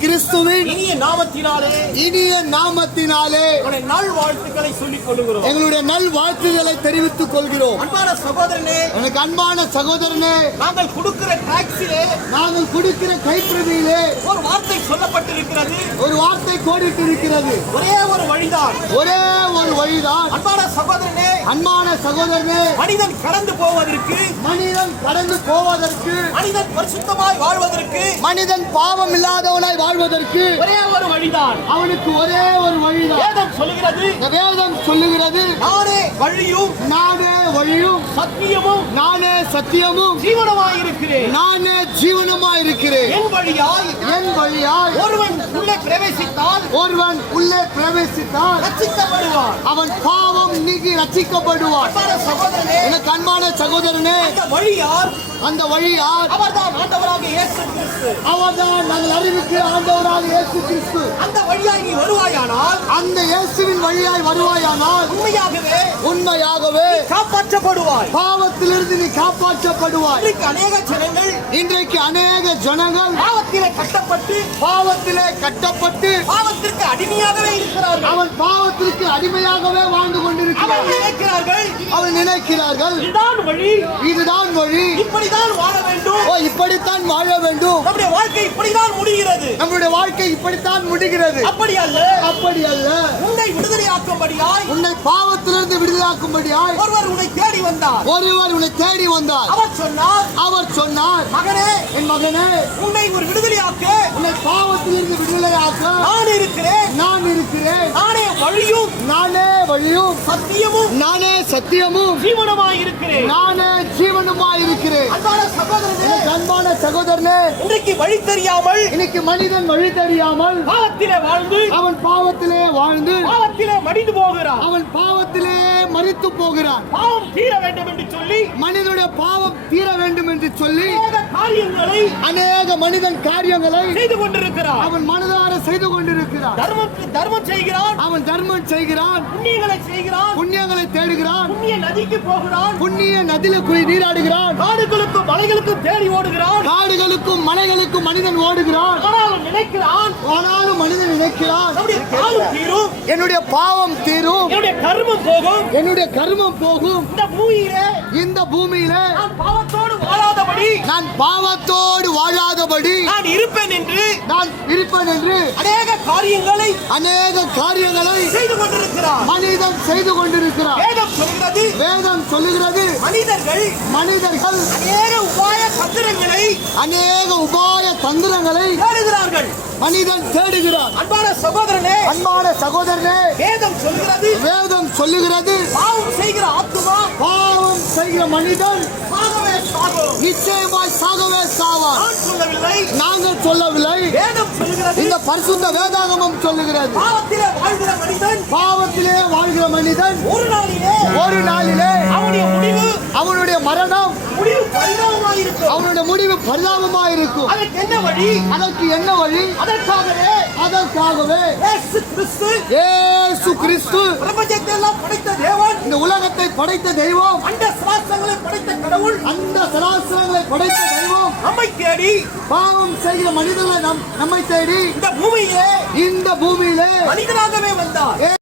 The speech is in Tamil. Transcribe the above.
கிறிஸ்துவின் இனிய நாமத்தினாலே நல்வாழ்த்துக்களை சொல்லிக் கொள்கிறோம். எங்களுடைய நல்வாழ்த்துக்களை தெரிவித்துக் கொள்கிறோம். அன்பான சகோதரனே, எனக்கு அன்பான சகோதரனே, நாங்கள் கொடுக்கிற டாக்ஸிலே, நாங்கள் கொடுக்கிற கைப்பிரதியிலே ஒரு வார்த்தை சொல்லப்பட்டிருக்கிறது, ஒரு வார்த்தை கோடிட்டிருக்கிறது. ஒரே ஒரு வழிதான், ஒரே ஒரு வழிதான். அன்பான சகோதரனே, மனிதன் கடந்து போவதற்கு, மனிதன் பரிசுத்தமாய் வாழ்வதற்கு, மனிதன் பாவம் இல்லாதவனாய் வாழ்வதற்கு ஒரே ஒரு வழிதான். அவனுக்கு ஒரே ஒரு வழிதான். வேதம் சொல்லுகிறது, நானே வழியும், நானே சத்தியமும் ஜீவனமாய் இருக்கிறேன். என் வழியாய் ஒருவன் உள்ளே பிரவேசித்தால் ரட்சிக்கப்படுவான். அவன் பாவம் நீங்கி ரட்சிக்கப்படுவான். எனக்கு அன்பான சகோதரனே, அந்த வழியார் அவர்தான் ஆண்டவராக இயேசு கிறிஸ்து. அவர்தான் நாங்கள் அறிவிக்கிற ஆண்டவராக இயேசு கிறிஸ்து. அந்த வழியாய் நீ வருவாயானால், அந்த இயேசுவின் வழியாய் வருவாயானால் உண்மையாகவே காப்பாற்றப்படுவாய். பாவத்திலிருந்து நீ காப்பாற்றப்படுவாய். இன்றைக்கு அநேக ஜனங்கள் பாவத்திலே கட்டப்பட்டு பாவத்திற்கு அடிமையாகவே இருக்கிறார்கள். அவன் பாவத்திற்கு அடிமையாகவே வாழ்ந்து கொண்டிருக்கிறார்கள். அவன் நினைக்கிறார்கள் இதுதான் வழி, இப்படித்தான் வாழ வேண்டும், இப்படித்தான் வாழ வேண்டும், நம்முடைய வாழ்க்கை இப்படித்தான் முடிகிறது. அப்படி அல்ல. உன்னை விடுதலையாக்கும்படியாய், உன்னை பாவத்திலிருந்து விடுதலையாக்கும்படியாய் ஒருவர் உன்னை தேடி வந்தார். அவர் சொன்னார், மகனே, என் மகனே, உன்னை ஒரு விடுதலையாக்க, உன்னை பாவத்திலிருந்து விடுதலையாக்க நான் இருக்கிறேன். நானே வழியும் சத்தியமும் ஜீவனமாய் இருக்கிறேன். அன்பான சகோதரனே, இன்றைக்கு வழி தெரியாமல், இன்னைக்கு மனிதன் வழி தெரியாமல் பாவத்திலே வாழ்ந்து, அவன் பாவத்திலே மடிந்து போகிறான். அவன் பாவத்திலே மரித்து போகிறான். பாவம் தீர வேண்டும் என்று சொல்லி, மனிதனுடைய பாவம் தீர வேண்டும் என்று சொல்லி அநேக மனிதன் காரியங்களை செய்து கொண்டிருக்கிறான். அவன் மனதார செய்து கொண்டிருக்கிறான். தர்மம் செய்கிறான். அவன் தர்மம் செய்கிறான். புண்ணியங்களை தேடுகிறான். புண்ணிய நதிக்கு போகிறான். புண்ணிய நதியில குழி நீராடுகிறான். காடுகளுக்கும் மலைகளுக்கும் தேடி ஓடுகிறான். மலைகளுக்கும் மனிதன் ஓடுகிறான். ஆனாலும் மனிதன் நினைக்கிறான், என்னுடைய பாவம் தீரும், என்னுடைய கர்மம் போகும். இந்த பூமியிலே நான் பாவத்தோடு வாழாதபடி நான் இருப்பேன் என்று அநேக காரியங்களை செய்து கொண்டிருக்கிறார். மனிதன் செய்து கொண்டிருக்கிறார். வேதம் சொல்லுகிறது, மனிதர்கள் அநேக உபாய தந்திரங்களை தேடுகிறார்கள். மனிதன் தேடுகிறான். அன்பான சகோதரனே, வேதம் சொல்லுகிறது, பாவம் செய்கிற ஆத்துமா, பாவம் செய்கிற மனிதன் நிச்சயமாய் சாகவே சாவான். நாங்கள் சொல்லவில்லை, இந்த பரிசுத்த வேதாகமம் சொல்லுகிறது. பாவத்திலே வாழ்கிற மனிதன் ஒரு நாளிலே அவனுடைய மரணம், அவனுடைய முடிவு பரிதாபமாயிருக்கும். அதற்கு என்ன வழி? அதற்காகவே இயேசு கிறிஸ்து இந்த உலகத்தை படைத்த தெய்வம், அந்த சராசரங்களை படைத்த தெய்வம் நம்மை தேடி, பாவம் செய்கிற மனிதர்களை நம்மை தேடி இந்த பூமியிலே மனிதனாகவே வந்தார்.